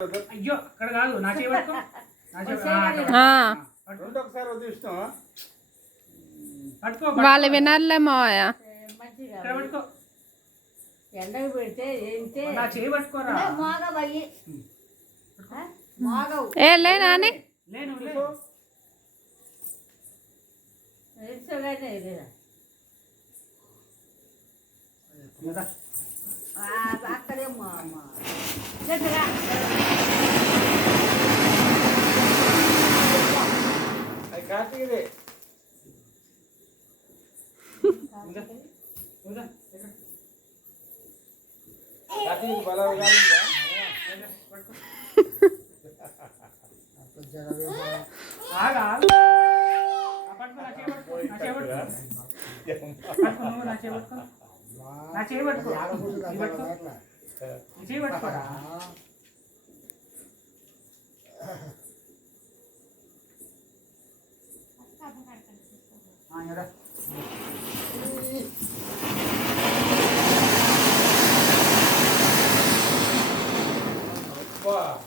అయ్యో అక్కడ కాదు నా చేయి పట్టుకో ఒకసారి వదిలిస్తాం పట్టుకో వాళ్ళు వినాలే మావయ్య ఇక్కడ పట్టుకో ఎండకు పెడితే ఏంటే నా చేయి పట్టుకోరా మోగవయ్యి మోగవు ఏ లే నాని లేను అక్కడే కార్తీకదే కార్తీక బలాలు కాదు ఆగా పట్టుకో నా చేయి పట్టుకో నా చేయి పట్టుకో నా చేయి పట్టుకో నీ చేయి పట్టుకోరా Wow.